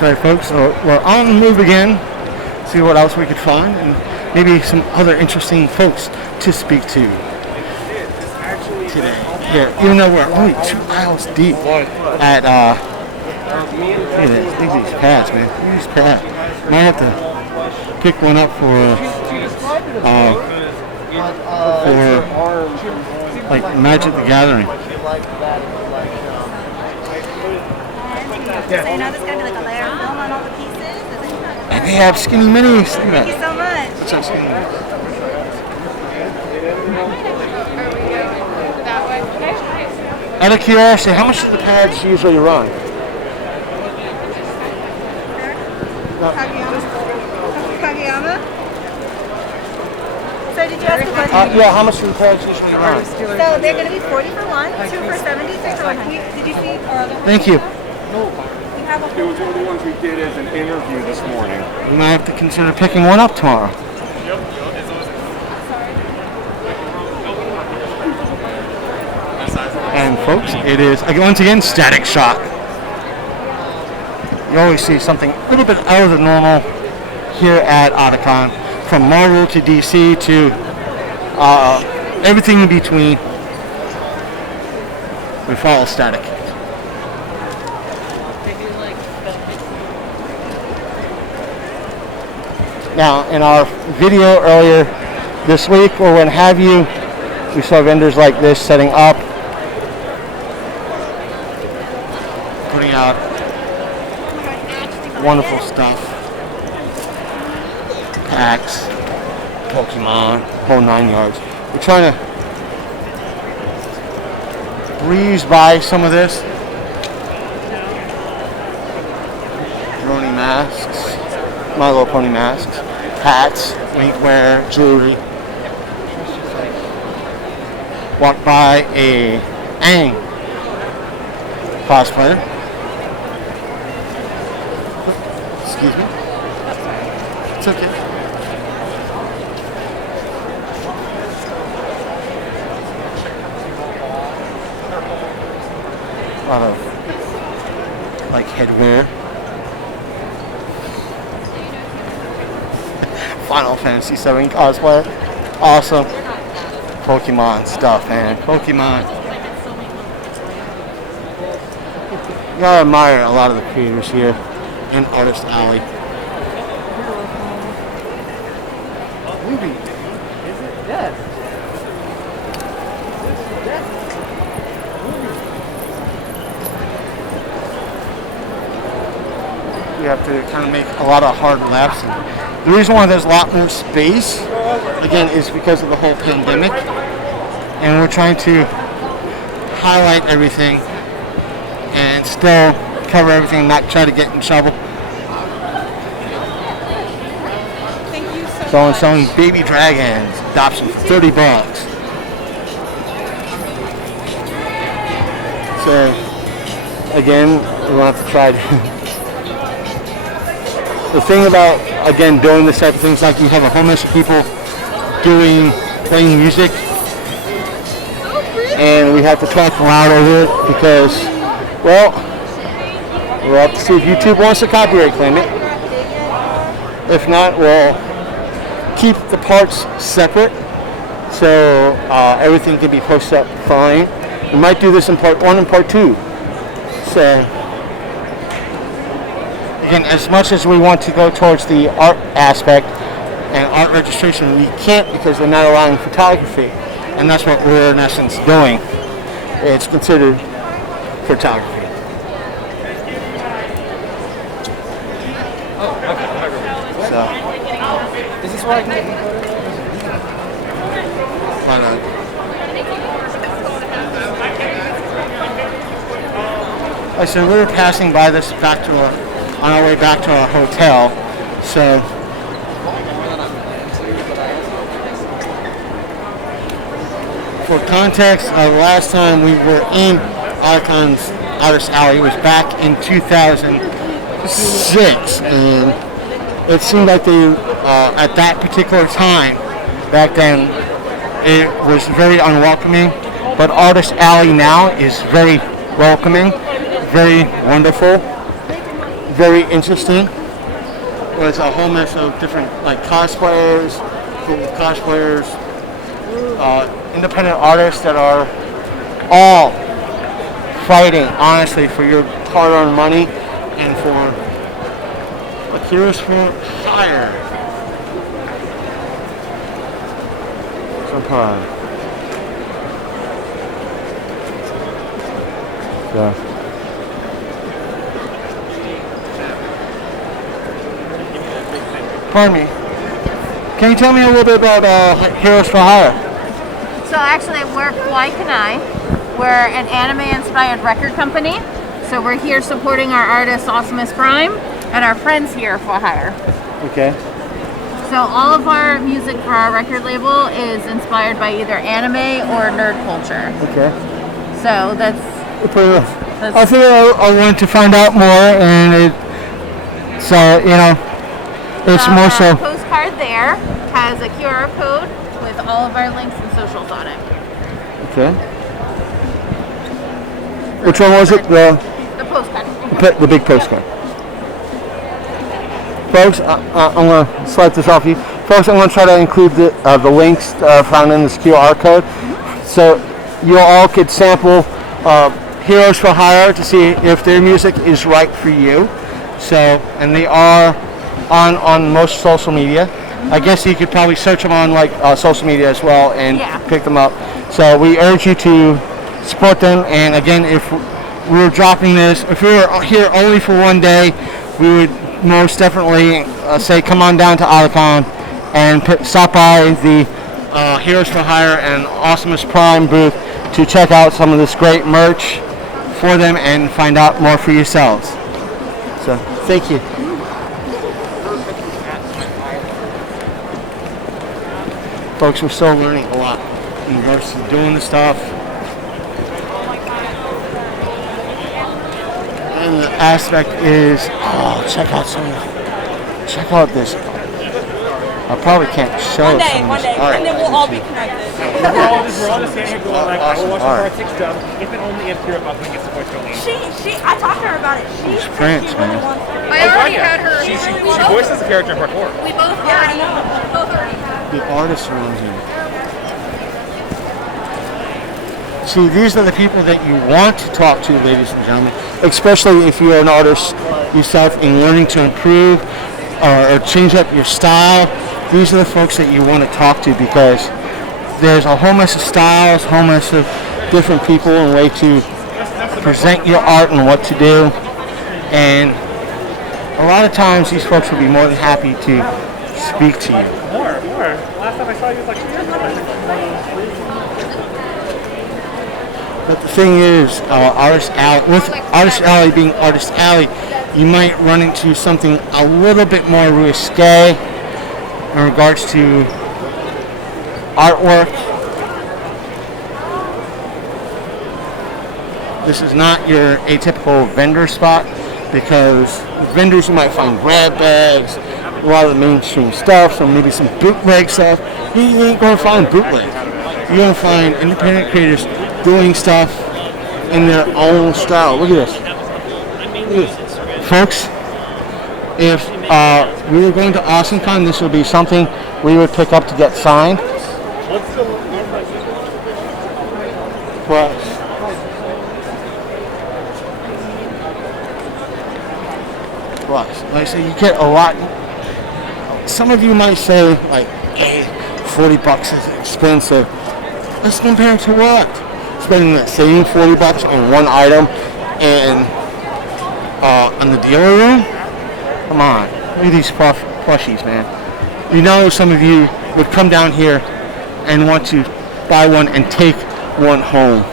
That's right, folks. So we're on the move again. See what else we could find, and maybe some other interesting folks to speak to today. Yeah, even though we're only 2 aisles deep at look at these pads, man. Look at these pads. Might have to pick one up for like Magic the Gathering. So you know there's going to be like a layer of film on all the pieces? And they have skinny minis. Thank you so much. What's up, skinny minis? Out of curiosity, how much do the pads usually run? Kageyama? So did you ask the question? Yeah, how much do the pads usually run? So they're going to be 40 for one, 2 for 70, 6 for 100. Did you see our other one? Thank you. It was one of the ones we did as an interview this morning. We might have to consider picking one up tomorrow. And folks, it is once again Static Shock. You always see something a little bit out of the normal here at Otakon, from Marvel to DC to everything in between. We follow Static. Now, in our video earlier this week, or what have you, we saw vendors like this setting up, putting out wonderful stuff. Packs, Pokemon, whole 9 yards. We're trying to breeze by some of this. Roni masks, My Little Pony masks, hats, wear, jewelry. Walked by a Aang cosplayer. Excuse me. It's okay. A lot of like headwear. Final Fantasy 7 cosplay. Awesome. Pokemon stuff, man. Pokemon. You gotta admire a lot of the creators here in Artist Alley. Movie. Is it dead? You have to kind of make a lot of hard laps. The reason why there's a lot more space, again, is because of the whole pandemic. And we're trying to highlight everything and still cover everything, not try to get in trouble. Thank you so much. Selling baby dragons, adoption for $30. So, again, we'll have to try to... The thing about, again, doing this type of things, like you have a whole bunch of people playing music, and we have to talk loud over it because, well, we'll have to see if YouTube wants to copyright claim it. If not, we'll keep the parts separate so everything can be posted up fine. We might do this in part 1 and part 2. So, again, as much as we want to go towards the art aspect and art registration, we can't because they're not allowing photography. And that's what we're in essence doing. It's considered photography. So, Is this where I can get the why not? Like I said, we were passing by this back to on our way back to our hotel. So, for context, last time we were in Otakon's Artist Alley was back in 2006, and it seemed like they, at that particular time, back then, it was very unwelcoming. But Artist Alley now is very welcoming, very wonderful, very interesting. There's a whole mess of different like cosplayers, independent artists that are all fighting honestly for your hard-earned money and for like Heroes for Hire. Sometimes. Yeah. Pardon me. Can you tell me a little bit about Heroes for Hire? So actually, we're Fly Kanai. We're an anime-inspired record company. So we're here supporting our artist Awesomeness Prime and our friends here for hire. Okay. So all of our music for our record label is inspired by either anime or nerd culture. Okay. So that's I think I want to find out more, and it's more so. Our postcard there has a QR code with all of our links and socials on it. Okay. Which one was it? The postcard. The big postcard. Folks, I'm going to slide this off you. Folks, I'm going to try to include the links found in this QR code. So you all could sample Heroes for Hire to see if their music is right for you. So, and they are on most social media. I guess you could probably search them on like social media as well and pick them up. So we urge you to support them. And again, if we were dropping this, if we were here only for one day, we would most definitely say come on down to Otakon and stop by the Heroes for Hire and Awesomeness Prime booth to check out some of this great merch for them and find out more for yourselves. So, thank you. Folks, we're still learning a lot. University doing the stuff. And the aspect is, check out this. I probably can't show it. One day, and then we'll all be connected. We're all just standing here going like, I will watch the TikTok stuff, if and only if Kira Buckley gets the voice going. I talked to her about it. She France, man. I already had her. She voices the character in part 4. We both already have. The artists around here. See, these are the people that you want to talk to, ladies and gentlemen, especially if you're an artist yourself and learning to improve or change up your style. These are the folks that you want to talk to because there's a whole mess of styles, whole mess of different people and way to present your art and what to do. And a lot of times these folks will be more than happy to speak to you. More. Last time I saw you was like 2 years ago. But the thing is, Artist Alley, with Artist Alley being Artist Alley, you might run into something a little bit more risque in regards to artwork. This is not your atypical vendor spot because vendors you might find grab bags, a lot of the mainstream stuff, so maybe some bootleg stuff. You ain't going to find bootleg. You're going to find independent creators doing stuff in their own style. Look at this. Folks, if we were going to AwesomeCon, this would be something we would pick up to get signed. But like I say, you get a lot. Some of you might say, like, hey, $40 is expensive. Let's compare it to what? Spending the same $40 on one item and in the dealer room? Come on, look at these plushies, man. You know some of you would come down here and want to buy one and take one home.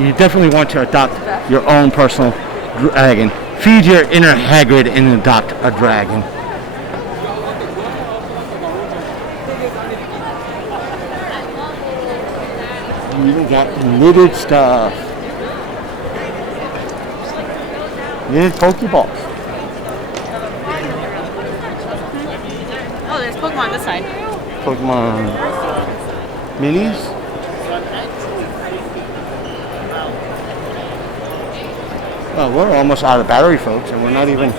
You definitely want to adopt your own personal dragon. Feed your inner Hagrid and adopt a dragon. You even got knitted stuff. Knitted Pokeballs. Oh, there's Pokemon this side. Pokemon minis. Well, we're almost out of battery, folks, and we're not even.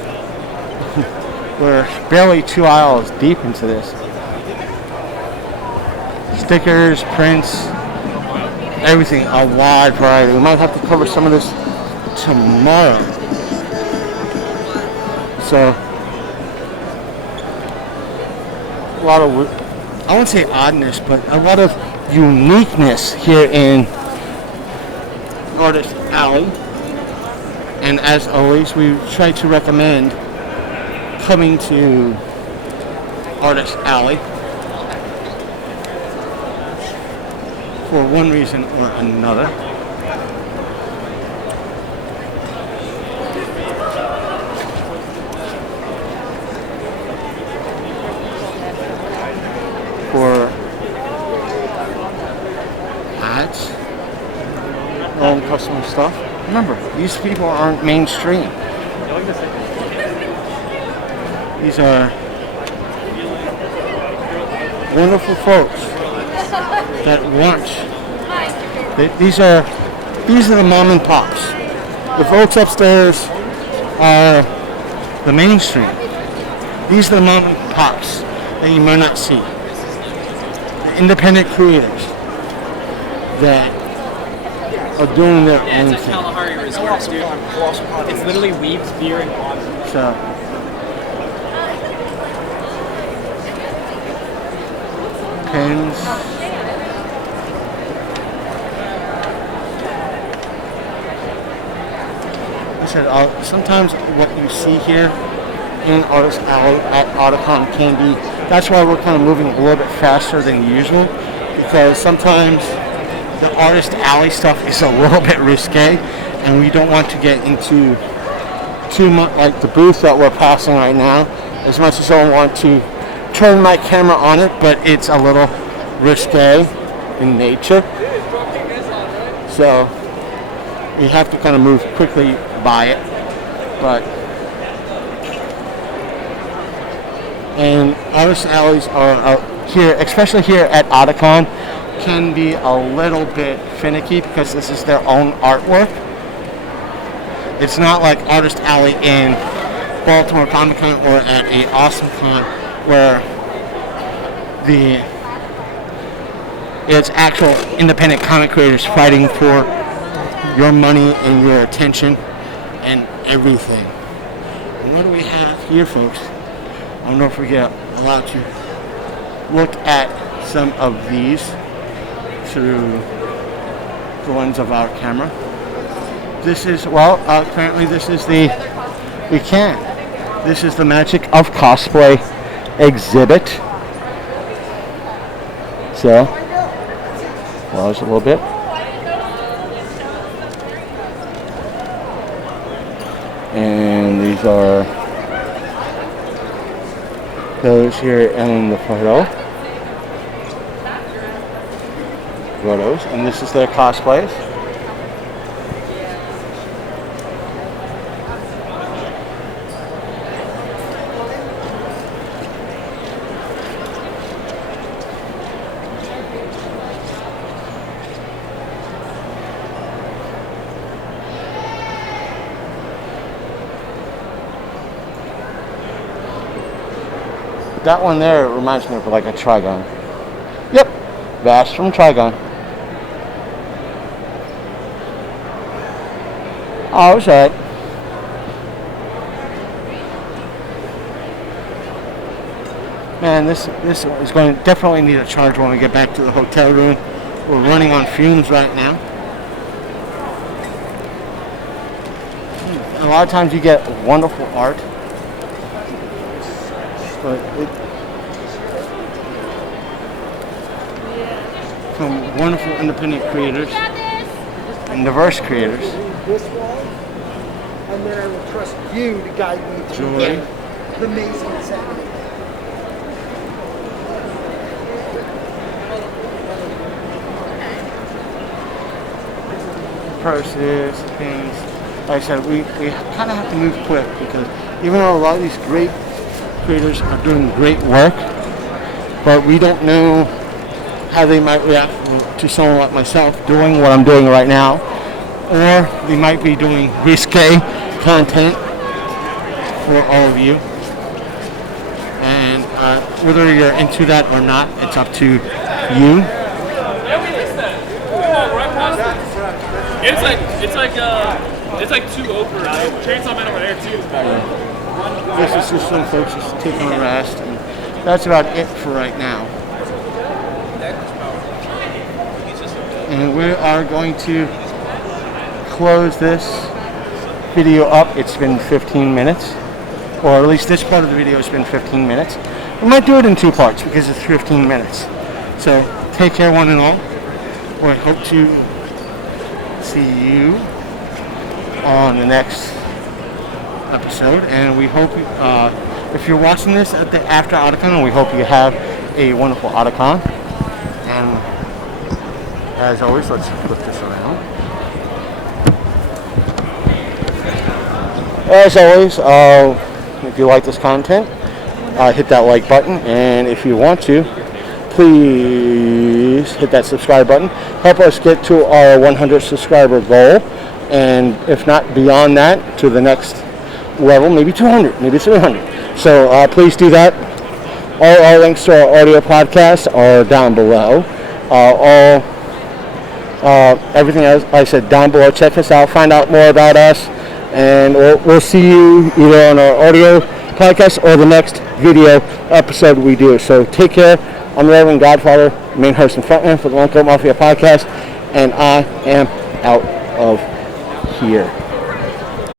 We're barely 2 aisles deep into this. Stickers, prints, everything, a wide variety. We might have to cover some of this tomorrow. So, a lot of, I wouldn't say oddness, but a lot of uniqueness here in Artist Alley. And as always, we try to recommend coming to Artist Alley for one reason or another. For ads, own customer stuff. Remember, these people aren't mainstream. These are wonderful folks that want. These are the mom and pops. The folks upstairs are the mainstream. These are the mom and pops that you might not see. The independent creators that are doing their own thing. Kalahari Resorts, dude. It's literally weaves, beer, and water. So, pins. I said, sometimes what you see here in Artist Alley at Otakon can be, that's why we're kind of moving a little bit faster than usual, because sometimes the Artist Alley stuff is a little bit risque, and we don't want to get into too much, like the booth that we're passing right now, as much as I want to turn my camera on it, but it's a little risque in nature. So we have to kind of move quickly by it. But and Artist Alleys are here, especially here at Otakon, can be a little bit finicky because this is their own artwork. It's not like Artist Alley in Baltimore Comic Con or at a Awesome Con where it's actual independent comic creators fighting for your money and your attention and everything. And what do we have here, folks? I don't know if we get allowed to look at some of these through the lens of our camera. This is, well, apparently this is the, we can. This is the Magic of Cosplay exhibit. So, pause a little bit. And these are those here in the photos. And this is their cosplays. That one there reminds me of like a Trigon. Yep, Vash from Trigon. Oh, it's alright. Man, this is going to definitely need a charge when we get back to the hotel room. We're running on fumes right now. A lot of times you get wonderful art, but from wonderful independent creators and diverse creators. This way, and then I will trust you to guide me through Joy. the maze inside. Purses, things. Like I said, we kind of have to move quick because even though a lot of these great creators are doing great work, but we don't know how they might react to someone like myself doing what I'm doing right now or we might be doing risque content for all of you. And whether you're into that or not, it's up to you. Yeah, we missed that. Right past it. It's like 2 over. Chainsaw Man over there too. This is just some folks just taking a rest, and that's about it for right now. And we are going to close this video up. It's been 15 minutes, or at least this part of the video has been 15 minutes. We might do it in 2 parts because it's 15 minutes. So take care, one and all. We hope to see you on the next episode, and we hope if you're watching this after Otakon, we hope you have a wonderful Otakon. And as always, let's flip this around. As always, if you like this content, hit that like button, and if you want to, please hit that subscribe button. Help us get to our 100 subscriber goal, and if not beyond that, to the next level, maybe 200, maybe 300. So please do that. All our links to our audio podcast are down below. Everything else I said down below. Check us out, find out more about us, and we'll see you either on our audio podcast or the next video episode we do. So take care. I'm the Reverend Godfather, main host and frontman for the Lone Coat Mafia podcast, and I am out of here.